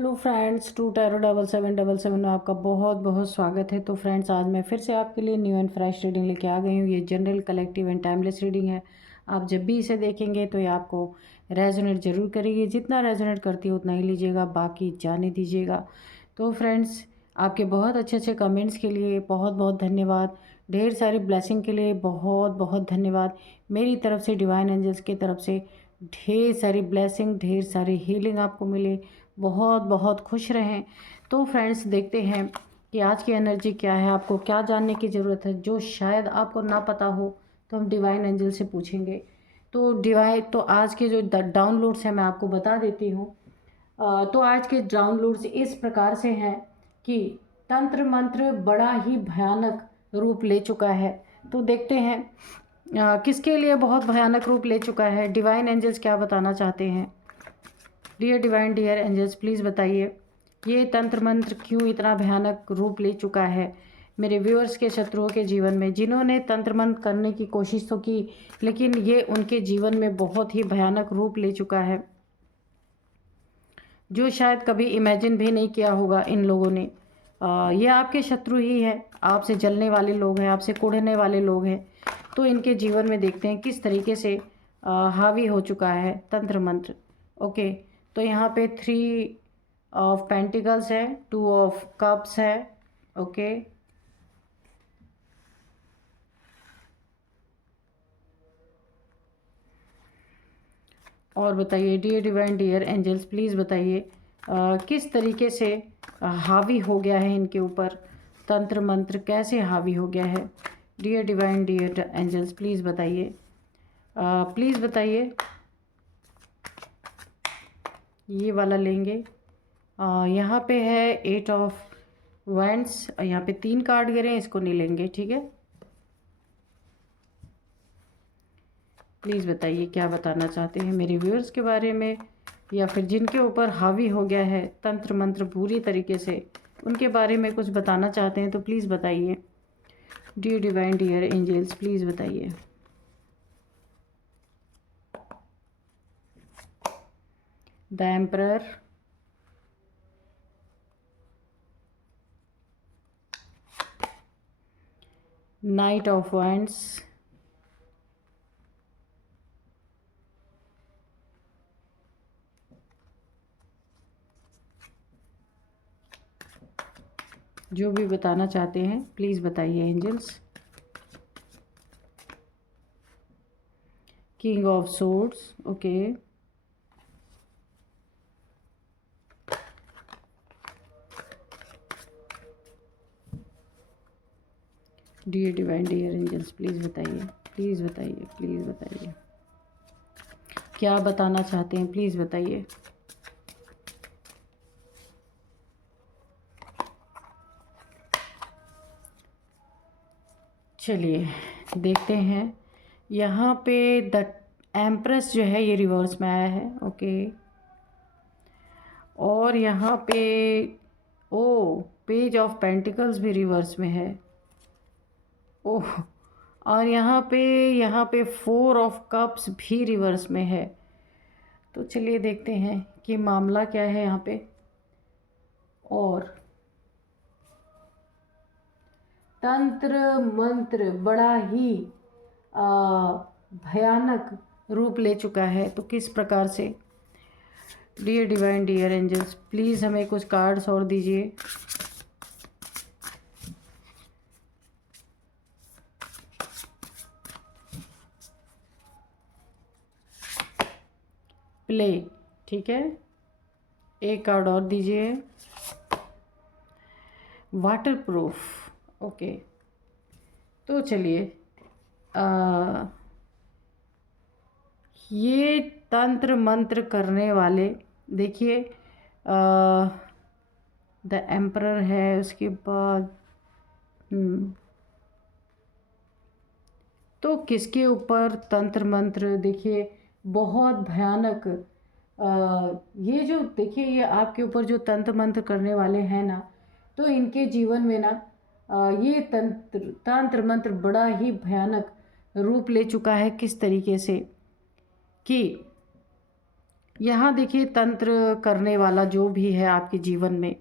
Hello friends, to tarot 7777 में आपका बहुत बहुत स्वागत है। तो फ्रेंड्स, आज मैं फिर से आपके लिए न्यू एंड फ्रेश रीडिंग लेके आ गई हूँ। ये general, collective and timeless reading है। आप जब भी इसे देखेंगे तो ये आपको रेजोनेट ज़रूर करेगी। जितना रेजोनेट करती है उतना ही लीजिएगा, बाकी जाने दीजिएगा। तो फ्रेंड्स, आपके बहुत अच्छे अच्छे कमेंट्स के लिए बहुत बहुत धन्यवाद। ढेर सारी ब्लेसिंग के लिए बहुत बहुत धन्यवाद। मेरी तरफ से, डिवाइन एंजल्स की तरफ से ढेर सारी ब्लेसिंग, ढेर सारी हीलिंग आपको मिले। बहुत बहुत खुश रहें। तो फ्रेंड्स, देखते हैं कि आज की एनर्जी क्या है, आपको क्या जानने की ज़रूरत है जो शायद आपको ना पता हो। तो हम डिवाइन एंजल से पूछेंगे। तो आज के जो डाउनलोड्स हैं मैं आपको बता देती हूँ। तो आज के डाउनलोड्स इस प्रकार से हैं कि तंत्र मंत्र बड़ा ही भयानक रूप ले चुका है। तो देखते हैं किसके लिए बहुत भयानक रूप ले चुका है। डिवाइन एंजल्स क्या बताना चाहते हैं। Dear divine, dear angels, please बताइए ये तंत्र मंत्र क्यों इतना भयानक रूप ले चुका है मेरे व्यूअर्स के, शत्रुओं के जीवन में, जिन्होंने तंत्र मंत्र करने की कोशिश तो की लेकिन ये उनके जीवन में बहुत ही भयानक रूप ले चुका है, जो शायद कभी इमेजिन भी नहीं किया होगा इन लोगों ने। ये आपके शत्रु ही है, आपसे जलने वाले लोग हैं, आपसे कुढ़ने वाले लोग हैं। तो इनके जीवन में देखते हैं किस तरीके से हावी हो चुका है तंत्र मंत्र। ओके, तो यहाँ पे 3 ऑफ पेंटिकल्स है, 2 ऑफ कप्स है। ओके, और बताइए dear divine, dear angels, please बताइए किस तरीके से हावी हो गया है इनके ऊपर तंत्र मंत्र, कैसे हावी हो गया है। Dear divine, dear angels, please बताइए, प्लीज़ बताइए। ये वाला लेंगे। यहाँ पे है 8 ऑफ वैंड्स, यहाँ पे 3 कार्ड गिरे हैं, इसको नहीं लेंगे, ठीक है। प्लीज़ बताइए क्या बताना चाहते हैं मेरे व्यूअर्स के बारे में, या फिर जिनके ऊपर हावी हो गया है तंत्र मंत्र पूरी तरीके से, उनके बारे में कुछ बताना चाहते हैं तो प्लीज़ बताइए। Dear divine, dear angels, please बताइए। The emperor, knight of wands, जो भी बताना चाहते हैं प्लीज़ बताइए angels. King of swords, okay, dear divine, dear angels, please बताइए, प्लीज़ बताइए, प्लीज़ बताइए क्या बताना चाहते हैं, प्लीज़ बताइए। चलिए देखते हैं। यहाँ पे द एम्प्रेस जो है ये रिवर्स में आया है। ओके, और यहाँ पे ओ पेज ऑफ पेंटिकल्स भी रिवर्स में है। ओह, और यहाँ पे 4 ऑफ कप्स भी रिवर्स में है। तो चलिए देखते हैं कि मामला क्या है यहाँ पे। और तंत्र मंत्र बड़ा ही भयानक रूप ले चुका है। तो किस प्रकार से। Dear divine, dear angels, please हमें कुछ कार्ड्स और दीजिए। प्ले, ठीक है, एक कार्ड और दीजिए। Water proof, okay. तो चलिए ये तंत्र मंत्र करने वाले, देखिए द एम्परर है, उसके बाद तो किसके ऊपर तंत्र मंत्र, देखिए बहुत भयानक। ये जो देखिए, ये आपके ऊपर जो तंत्र मंत्र करने वाले हैं ना, तो इनके जीवन में ना ये तंत्र मंत्र बड़ा ही भयानक रूप ले चुका है। किस तरीके से कि यहाँ देखिए तंत्र करने वाला जो भी है आपके जीवन में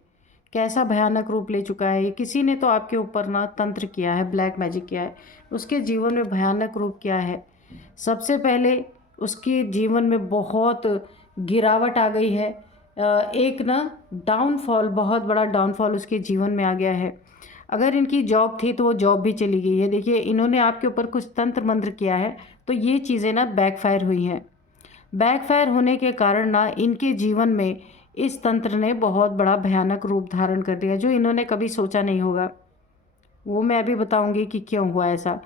कैसा भयानक रूप ले चुका है। किसी ने तो आपके ऊपर ना तंत्र किया है, ब्लैक मैजिक किया है, उसके जीवन में भयानक रूप क्या है। सबसे पहले उसके जीवन में बहुत गिरावट आ गई है। एक ना डाउनफॉल, बहुत बड़ा डाउनफॉल उसके जीवन में आ गया है। अगर इनकी जॉब थी तो वो जॉब भी चली गई है। देखिए इन्होंने आपके ऊपर कुछ तंत्र मंत्र किया है, तो ये चीज़ें ना बैकफायर हुई हैं। बैकफायर होने के कारण ना इनके जीवन में इस तंत्र ने बहुत बड़ा भयानक रूप धारण कर दिया, जो इन्होंने कभी सोचा नहीं होगा। वो मैं अभी बताऊंगी कि क्यों हुआ ऐसा।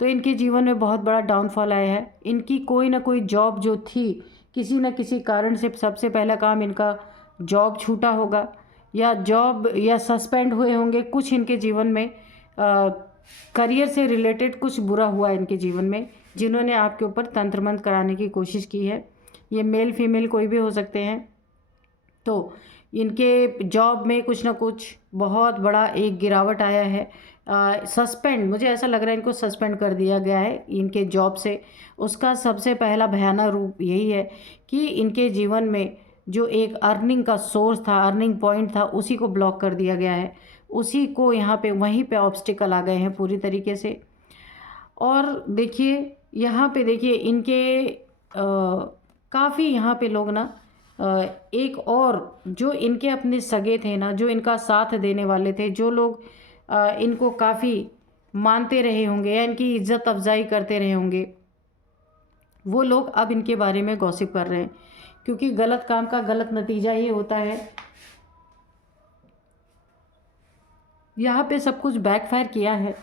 तो इनके जीवन में बहुत बड़ा डाउनफॉल आया है। इनकी कोई ना कोई जॉब जो थी, किसी न किसी कारण से सबसे पहला काम इनका जॉब छूटा होगा, या जॉब या सस्पेंड हुए होंगे। कुछ इनके जीवन में करियर से रिलेटेड कुछ बुरा हुआ इनके जीवन में, जिन्होंने आपके ऊपर तंत्र मंत्र कराने की कोशिश की है। ये मेल फीमेल कोई भी हो सकते हैं। तो इनके जॉब में कुछ ना कुछ बहुत बड़ा एक गिरावट आया है। सस्पेंड, मुझे ऐसा लग रहा है इनको सस्पेंड कर दिया गया है इनके जॉब से। उसका सबसे पहला भयानक रूप यही है कि इनके जीवन में जो एक अर्निंग का सोर्स था, अर्निंग पॉइंट था, उसी को ब्लॉक कर दिया गया है। उसी को यहाँ पे वहीं पे ऑब्स्टिकल आ गए हैं पूरी तरीके से। और देखिए यहाँ पे देखिए इनके काफ़ी यहाँ पे लोग ना एक और जो इनके अपने सगे थे ना, जो इनका साथ देने वाले थे, जो लोग इनको काफ़ी मानते रहे होंगे या इनकी इज्जत अफजाई करते रहे होंगे, वो लोग अब इनके बारे में गॉसिप कर रहे हैं। क्योंकि गलत काम का गलत नतीजा ही होता है। यहाँ पे सब कुछ बैकफायर किया है।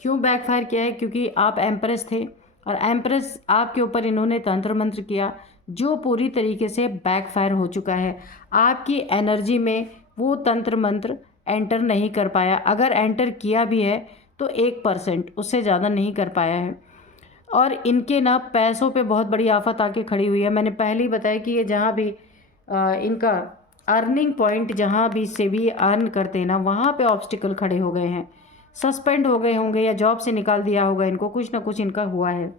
क्यों बैकफायर किया है? क्योंकि आप एम्प्रेस थे और एम्प्रेस आपके ऊपर इन्होंने तंत्र मंत्र किया, जो पूरी तरीके से बैकफायर हो चुका है। आपकी एनर्जी में वो तंत्र मंत्र एंटर नहीं कर पाया। अगर एंटर किया भी है तो 1%, उससे ज़्यादा नहीं कर पाया है। और इनके ना पैसों पे बहुत बड़ी आफत आके खड़ी हुई है। मैंने पहले ही बताया कि ये जहाँ भी इनका अर्निंग पॉइंट, जहाँ भी से भी अर्न करते हैं ना, वहाँ पे ऑब्स्टिकल खड़े हो गए हैं। सस्पेंड हो गए होंगे या जॉब से निकाल दिया होगा इनको, कुछ ना कुछ इनका हुआ है।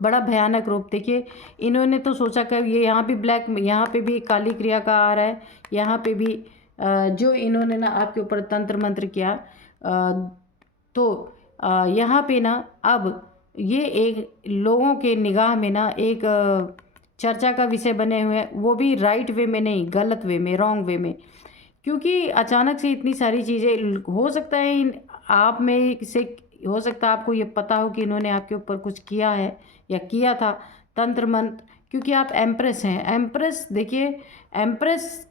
बड़ा भयानक रूप देखिए। इन्होंने तो सोचा कि ये यहाँ भी ब्लैक, यहाँ पे भी काली क्रिया का आ रहा है, यहाँ पे भी जो इन्होंने ना आपके ऊपर तंत्र मंत्र किया, तो यहाँ पे ना अब ये एक लोगों के निगाह में ना एक चर्चा का विषय बने हुए हैं। वो भी राइट वे में नहीं, गलत वे में, रॉन्ग वे में। क्योंकि अचानक से इतनी सारी चीज़ें हो सकता है आप में से, हो सकता है आपको ये पता हो कि इन्होंने आपके ऊपर कुछ किया है या किया था तंत्र मंत्र। क्योंकि आप एम्प्रेस हैं। एम्प्रेस देखिए, एम्प्रेस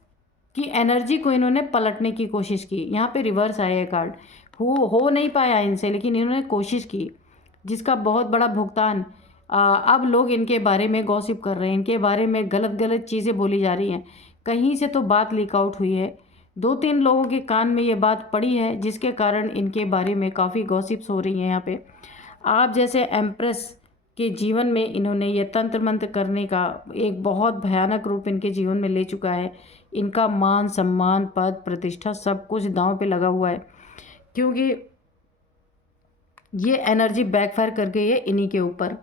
की एनर्जी को इन्होंने पलटने की कोशिश की। यहाँ पे रिवर्स आया है कार्ड। हो नहीं पाया इनसे, लेकिन इन्होंने कोशिश की, जिसका बहुत बड़ा भुगतान अब लोग इनके बारे में गॉसिप कर रहे हैं। इनके बारे में गलत गलत चीज़ें बोली जा रही हैं। कहीं से तो बात लीक आउट हुई है, 2-3 लोगों के कान में ये बात पड़ी है, जिसके कारण इनके बारे में काफ़ी गॉसिप्स हो रही हैं। यहाँ पे आप जैसे एम्प्रेस के जीवन में इन्होंने ये तंत्र मंत्र करने का एक बहुत भयानक रूप इनके जीवन में ले चुका है। इनका मान सम्मान, पद प्रतिष्ठा, सब कुछ दांव पे लगा हुआ है। क्योंकि ये एनर्जी बैकफायर कर गई है इन्हीं के ऊपर।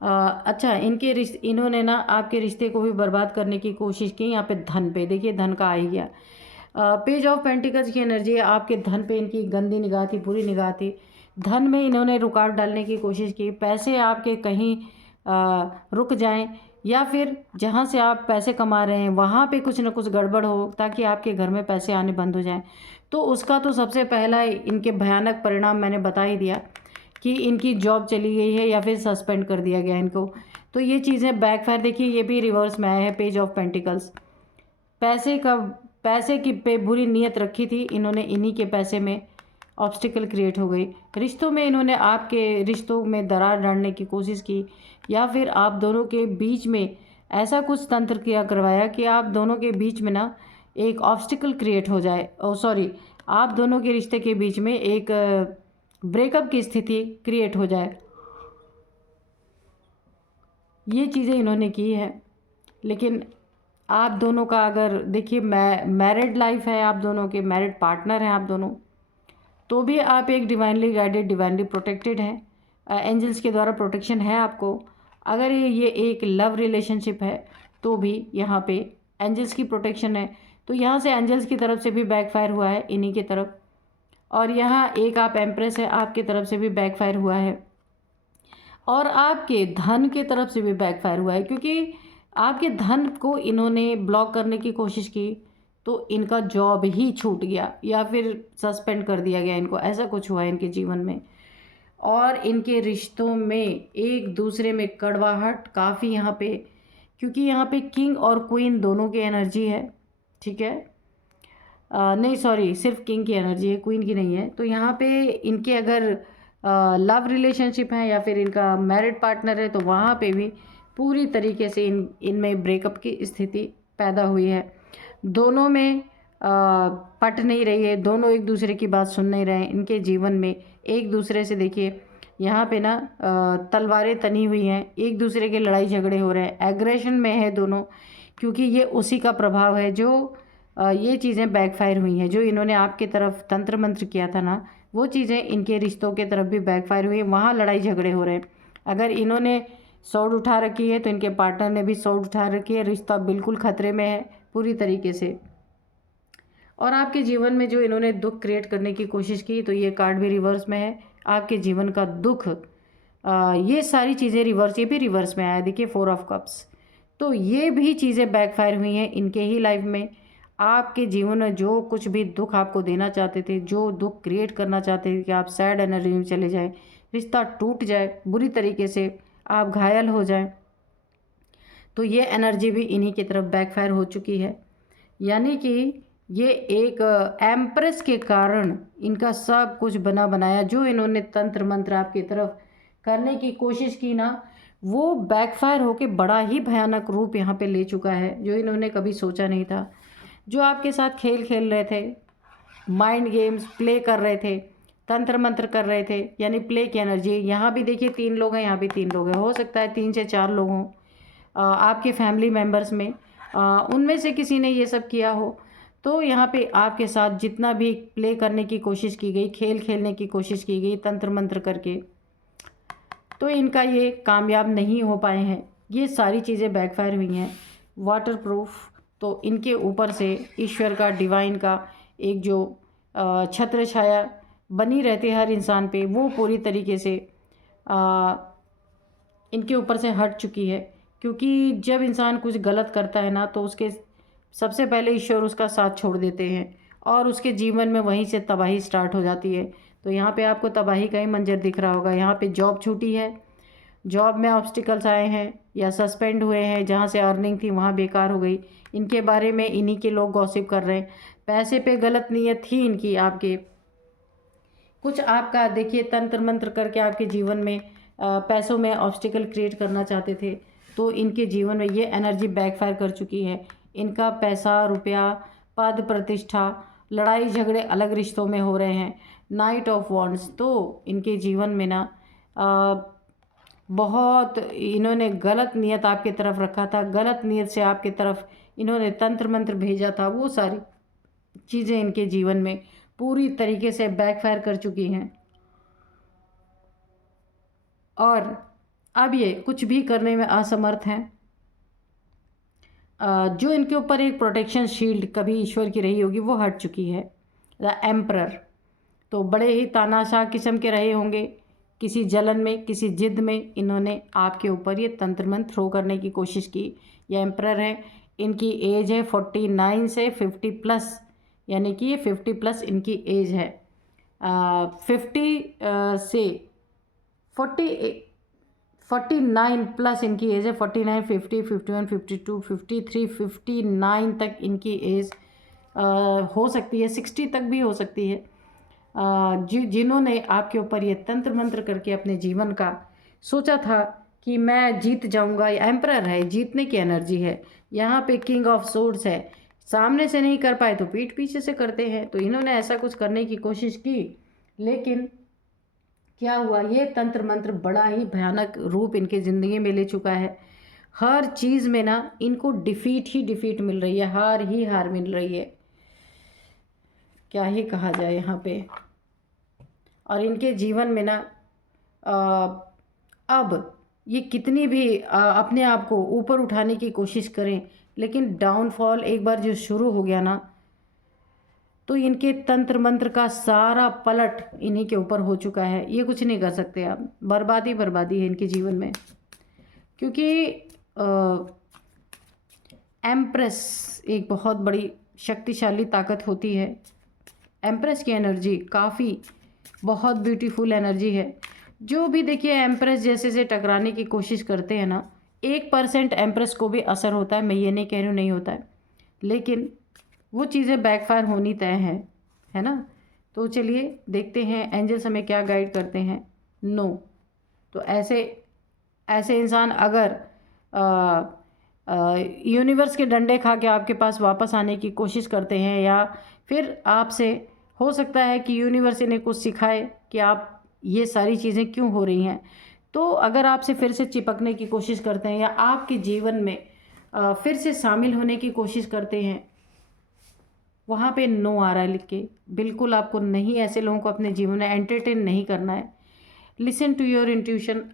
अच्छा, इनके रिश्ते, इन्होंने ना आपके रिश्ते को भी बर्बाद करने की कोशिश की। यहाँ पे धन पे देखिए, धन का आ ही गया। पेज ऑफ पेंटिकल्स की एनर्जी, आपके धन पे इनकी गंदी निगाह थी, बुरी निगाह थी। धन में इन्होंने रुकावट डालने की कोशिश की। पैसे आपके कहीं रुक जाएं, या फिर जहाँ से आप पैसे कमा रहे हैं वहाँ पे कुछ ना कुछ गड़बड़ हो, ताकि आपके घर में पैसे आने बंद हो जाएं। तो उसका तो सबसे पहला इनके भयानक परिणाम मैंने बता ही दिया कि इनकी जॉब चली गई है या फिर सस्पेंड कर दिया गया इनको। तो ये चीज़ें बैकफायर, देखिए ये भी रिवर्स में आया है पेज ऑफ पेंटिकल्स। पैसे की पे बुरी नीयत रखी थी इन्होंने, इन्हीं के पैसे में ऑब्स्टिकल क्रिएट हो गई। रिश्तों में इन्होंने आपके रिश्तों में दरार डालने की कोशिश की, या फिर आप दोनों के बीच में ऐसा कुछ तंत्र किया करवाया कि आप दोनों के बीच में ना एक ऑब्स्टिकल क्रिएट हो जाए। सॉरी, आप दोनों के रिश्ते के बीच में एक ब्रेकअप की स्थिति क्रिएट हो जाए। ये चीज़ें इन्होंने की है। लेकिन आप दोनों का अगर देखिए मैरिड लाइफ है, आप दोनों के मैरिड पार्टनर हैं आप दोनों, तो भी आप एक डिवाइनली गाइडेड, डिवाइनली प्रोटेक्टेड हैं। एंजल्स के द्वारा प्रोटेक्शन है आपको। अगर ये एक लव रिलेशनशिप है तो भी यहाँ पे एंजल्स की प्रोटेक्शन है। तो यहाँ से एंजल्स की तरफ से भी बैकफायर हुआ है इन्हीं की तरफ, और यहाँ एक आप एम्प्रेस है, आपकी तरफ से भी बैकफायर हुआ है, और आपके धन के तरफ से भी बैकफायर हुआ है, क्योंकि आपके धन को इन्होंने ब्लॉक करने की कोशिश की तो इनका जॉब ही छूट गया या फिर सस्पेंड कर दिया गया इनको, ऐसा कुछ हुआ है इनके जीवन में। और इनके रिश्तों में एक दूसरे में कड़वाहट काफ़ी यहाँ पे, क्योंकि यहाँ पे किंग और क्वीन दोनों की एनर्जी है, ठीक है। नहीं सॉरी, सिर्फ किंग की एनर्जी है, क्वीन की नहीं है। तो यहाँ पे इनके अगर लव रिलेशनशिप है या फिर इनका मैरिड पार्टनर है तो वहाँ पे भी पूरी तरीके से इनमें ब्रेकअप की स्थिति पैदा हुई है। दोनों में पट नहीं रही है, दोनों एक दूसरे की बात सुन नहीं रहे हैं। इनके जीवन में एक दूसरे से देखिए यहाँ पे ना तलवारें तनी हुई हैं, एक दूसरे के लड़ाई झगड़े हो रहे हैं, एग्रेशन में है दोनों, क्योंकि ये उसी का प्रभाव है जो ये चीज़ें बैकफायर हुई हैं। जो इन्होंने आपके तरफ तंत्र मंत्र किया था ना, वो चीज़ें इनके रिश्तों के तरफ भी बैकफायर हुई है, वहाँ लड़ाई झगड़े हो रहे हैं। अगर इन्होंने सौड़ उठा रखी है तो इनके पार्टनर ने भी सौड़ उठा रखी है, रिश्ता बिल्कुल खतरे में है पूरी तरीके से। और आपके जीवन में जो इन्होंने दुख क्रिएट करने की कोशिश की, तो ये कार्ड भी रिवर्स में है। आपके जीवन का दुख, ये सारी चीज़ें रिवर्स, ये भी रिवर्स में आया, देखिए 4 ऑफ कप्स। तो ये भी चीज़ें बैकफायर हुई हैं इनके ही लाइफ में। आपके जीवन में जो कुछ भी दुख आपको देना चाहते थे, जो दुख क्रिएट करना चाहते थे कि आप सैड एनर्जी में चले जाएं, रिश्ता टूट जाए बुरी तरीके से, आप घायल हो जाएं, तो ये एनर्जी भी इन्हीं की तरफ बैकफायर हो चुकी है। यानी कि ये एक एम्प्रेस के कारण इनका सब कुछ बना बनाया, जो इन्होंने तंत्र मंत्र आपकी तरफ करने की कोशिश की ना, वो बैकफायर होके बड़ा ही भयानक रूप यहाँ पे ले चुका है, जो इन्होंने कभी सोचा नहीं था। जो आपके साथ खेल खेल रहे थे, माइंड गेम्स प्ले कर रहे थे, तंत्र मंत्र कर रहे थे, यानी प्ले की एनर्जी। यहाँ भी देखिए 3 लोग हैं, यहाँ भी 3 लोग हैं, हो सकता है 3 से 4 लोग हों आपके फैमिली मेम्बर्स में, उनमें से किसी ने ये सब किया हो। तो यहाँ पे आपके साथ जितना भी प्ले करने की कोशिश की गई, खेल खेलने की कोशिश की गई तंत्र मंत्र करके, तो इनका ये कामयाब नहीं हो पाए हैं। ये सारी चीज़ें बैकफायर हुई हैं। वाटर प्रूफ, तो इनके ऊपर से ईश्वर का, डिवाइन का एक जो छत्र छाया बनी रहती है हर इंसान पे, वो पूरी तरीके से इनके ऊपर से हट चुकी है। क्योंकि जब इंसान कुछ गलत करता है ना, तो उसके सबसे पहले ईश्वर उसका साथ छोड़ देते हैं और उसके जीवन में वहीं से तबाही स्टार्ट हो जाती है। तो यहाँ पे आपको तबाही का ही मंजर दिख रहा होगा। यहाँ पे जॉब छूटी है, जॉब में ऑब्स्टिकल्स आए हैं या सस्पेंड हुए हैं, जहाँ से अर्निंग थी वहाँ बेकार हो गई। इनके बारे में इन्हीं के लोग गॉसिप कर रहे हैं। पैसे पे गलत नीयत थी इनकी, आपके कुछ आपका देखिए तंत्र मंत्र करके आपके जीवन में पैसों में ऑब्स्टिकल क्रिएट करना चाहते थे, तो इनके जीवन में ये एनर्जी बैकफायर कर चुकी है। इनका पैसा, रुपया, पद प्रतिष्ठा, लड़ाई झगड़े अलग रिश्तों में हो रहे हैं। नाइट ऑफ वॉन्ड्स, तो इनके जीवन में ना बहुत इन्होंने गलत नियत आपकी तरफ रखा था, गलत नियत से आपकी तरफ इन्होंने तंत्र मंत्र भेजा था। वो सारी चीज़ें इनके जीवन में पूरी तरीके से बैकफायर कर चुकी हैं और अब ये कुछ भी करने में असमर्थ हैं। जो इनके ऊपर एक प्रोटेक्शन शील्ड कभी ईश्वर की रही होगी, वो हट चुकी है। द एम्परर, तो बड़े ही तानाशाह किस्म के रहे होंगे, किसी जलन में, किसी जिद में इन्होंने आपके ऊपर ये तंत्र मंत्र थ्रो करने की कोशिश की। ये एम्परर है, इनकी एज है 49 से 50 प्लस, यानी कि ये 50 प्लस इनकी एज है। 50 से 49 प्लस इनकी एज है। 49, 50, 51, 52, 53, 59 तक इनकी एज हो सकती है, 60 तक भी हो सकती है। जिन्होंने आपके ऊपर ये तंत्र मंत्र करके अपने जीवन का सोचा था कि मैं जीत जाऊंगा। एम्परर है, जीतने की एनर्जी है। यहाँ पे किंग ऑफ सोर्ड्स है, सामने से नहीं कर पाए तो पीठ पीछे से करते हैं। तो इन्होंने ऐसा कुछ करने की कोशिश की, लेकिन क्या हुआ, ये तंत्र मंत्र बड़ा ही भयानक रूप इनके ज़िंदगी में ले चुका है। हर चीज़ में ना इनको डिफीट ही डिफीट मिल रही है, हार ही हार मिल रही है, क्या ही कहा जाए यहाँ पे। और इनके जीवन में ना अब ये कितनी भी अपने आप को ऊपर उठाने की कोशिश करें, लेकिन डाउनफॉल एक बार जो शुरू हो गया ना, तो इनके तंत्र मंत्र का सारा पलट इन्हीं के ऊपर हो चुका है। ये कुछ नहीं कर सकते आप, बर्बादी बर्बादी है इनके जीवन में। क्योंकि एम्प्रेस एक बहुत बड़ी शक्तिशाली ताकत होती है। एम्प्रेस की एनर्जी काफ़ी बहुत ब्यूटीफुल एनर्जी है। जो भी देखिए एम्प्रेस जैसे से टकराने की कोशिश करते हैं ना, 1% एम्प्रेस को भी असर होता है, मैं ये नहीं कह रही हूँ नहीं होता है, लेकिन वो चीज़ें बैकफायर होनी तय है ना। तो चलिए देखते हैं एंजल्स हमें क्या गाइड करते हैं। नो, तो ऐसे ऐसे इंसान अगर यूनिवर्स के डंडे खा के आपके पास वापस आने की कोशिश करते हैं, या फिर आपसे हो सकता है कि यूनिवर्स इन्हें कुछ सिखाए कि आप ये सारी चीज़ें क्यों हो रही हैं। तो अगर आपसे फिर से चिपकने की कोशिश करते हैं, या आपके जीवन में फिर से शामिल होने की कोशिश करते हैं, वहाँ पे नो आ रहा है लिख के। बिल्कुल आपको नहीं, ऐसे लोगों को अपने जीवन में एंटरटेन नहीं करना है। Listen to your intuition.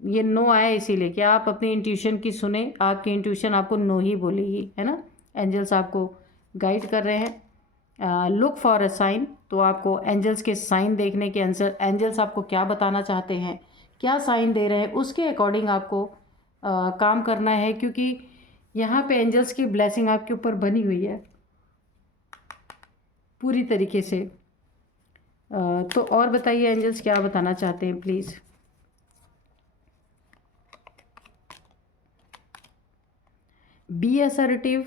ये नो आया इसीलिए कि आप अपनी इंट्यूशन की सुने, आपकी इंट्यूशन आपको नो ही बोलेगी, है ना। एंजल्स आपको गाइड कर रहे हैं। Look for a sign. तो आपको एंजल्स के साइन देखने के आंसर, एंजल्स आपको क्या बताना चाहते हैं, क्या साइन दे रहे हैं, उसके अकॉर्डिंग आपको काम करना है। क्योंकि यहाँ पे एंजल्स की ब्लेसिंग आपके ऊपर बनी हुई है पूरी तरीके से। तो और बताइए एंजल्स क्या बताना चाहते हैं please. Be assertive,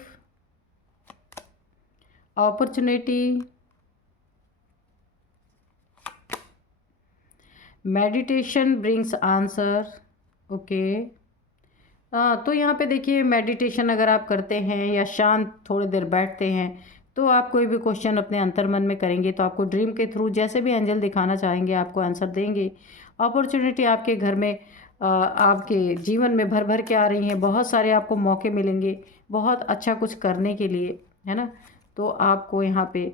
opportunity, meditation brings answer. Okay, तो यहाँ पे देखिए मेडिटेशन अगर आप करते हैं या शांत थोड़ी देर बैठते हैं, तो आप कोई भी क्वेश्चन अपने अंतर्मन में करेंगे तो आपको ड्रीम के थ्रू जैसे भी एंजल दिखाना चाहेंगे आपको आंसर देंगे। अपॉर्चुनिटी आपके घर में आपके जीवन में भर भर के आ रही हैं, बहुत सारे आपको मौके मिलेंगे बहुत अच्छा कुछ करने के लिए, है ना। तो आपको यहाँ पे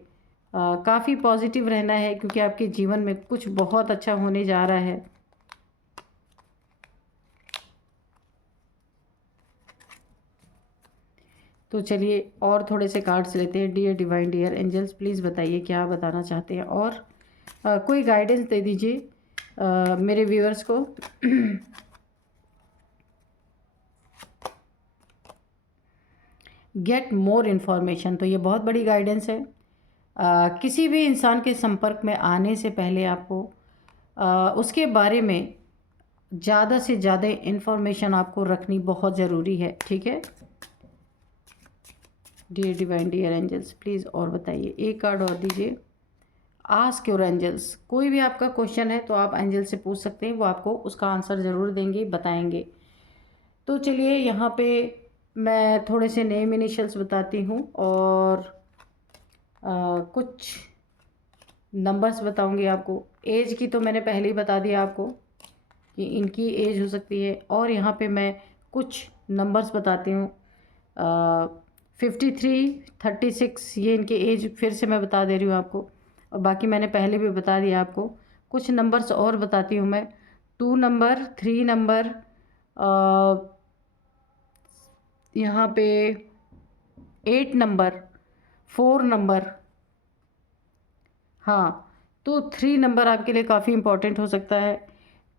काफ़ी पॉजिटिव रहना है, क्योंकि आपके जीवन में कुछ बहुत अच्छा होने जा रहा है। तो चलिए और थोड़े से कार्ड्स लेते हैं। Dear divine dear angels, please बताइए क्या बताना चाहते हैं, और कोई गाइडेंस दे दीजिए मेरे व्यूअर्स को। गेट मोर इन्फॉर्मेशन, तो ये बहुत बड़ी गाइडेंस है। किसी भी इंसान के संपर्क में आने से पहले आपको उसके बारे में ज़्यादा से ज़्यादा इन्फॉर्मेशन आपको रखनी बहुत ज़रूरी है, ठीक है। Dear divine dear angels, please और बताइए, एक कार्ड और दीजिए। Ask your angels. कोई भी आपका क्वेश्चन है तो आप एंजल से पूछ सकते हैं, वो आपको उसका आंसर ज़रूर देंगे, बताएंगे। तो चलिए यहाँ पे मैं थोड़े से नेम इनिशियल्स बताती हूँ, और कुछ नंबर्स बताऊंगी आपको। एज की तो मैंने पहले ही बता दिया आपको कि इनकी एज हो सकती है, और यहाँ पे मैं कुछ नंबर्स बताती हूँ। 53, 36 ये इनकी एज फिर से मैं बता दे रही हूँ आपको, और बाकी मैंने पहले भी बता दिया आपको। कुछ नंबर्स और बताती हूँ मैं। 2 नंबर, 3 नंबर, यहाँ पे 8 नंबर, 4 नंबर। हाँ, तो 3 नंबर आपके लिए काफ़ी इम्पोर्टेंट हो सकता है।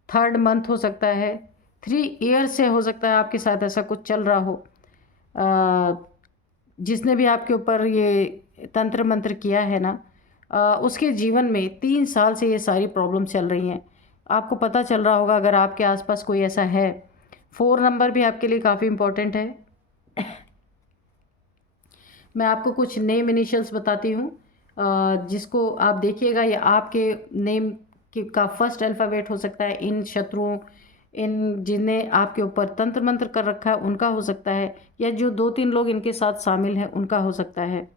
3rd मंथ हो सकता है, 3 ईयर से हो सकता है आपके साथ ऐसा कुछ चल रहा हो। जिसने भी आपके ऊपर ये तंत्र मंत्र किया है ना, उसके जीवन में 3 साल से ये सारी प्रॉब्लम चल रही हैं। आपको पता चल रहा होगा अगर आपके आसपास कोई ऐसा है। 4 नंबर भी आपके लिए काफ़ी इम्पोर्टेंट है। मैं आपको कुछ नेम इनिशियल्स बताती हूँ, जिसको आप देखिएगा, ये आपके नेम का फर्स्ट अल्फ़ाबेट हो सकता है। इन शत्रुओं, इन जिन्हें आपके ऊपर तंत्र मंत्र कर रखा है उनका हो सकता है, या जो 2-3 लोग इनके साथ शामिल हैं उनका हो सकता है।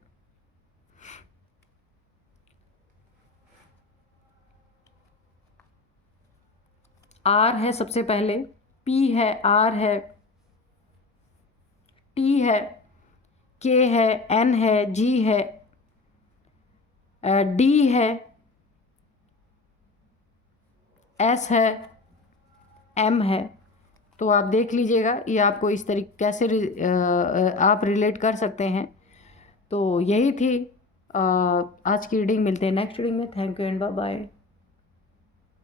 आर है सबसे पहले, पी है, आर है, टी है, के है, एन है, जी है, डी है, एस है, एम है, तो आप देख लीजिएगा ये आपको इस तरीके कैसे आप रिलेट कर सकते हैं। तो यही थी आज की रीडिंग। मिलते हैं नेक्स्ट रीडिंग में। Thank you and bye bye.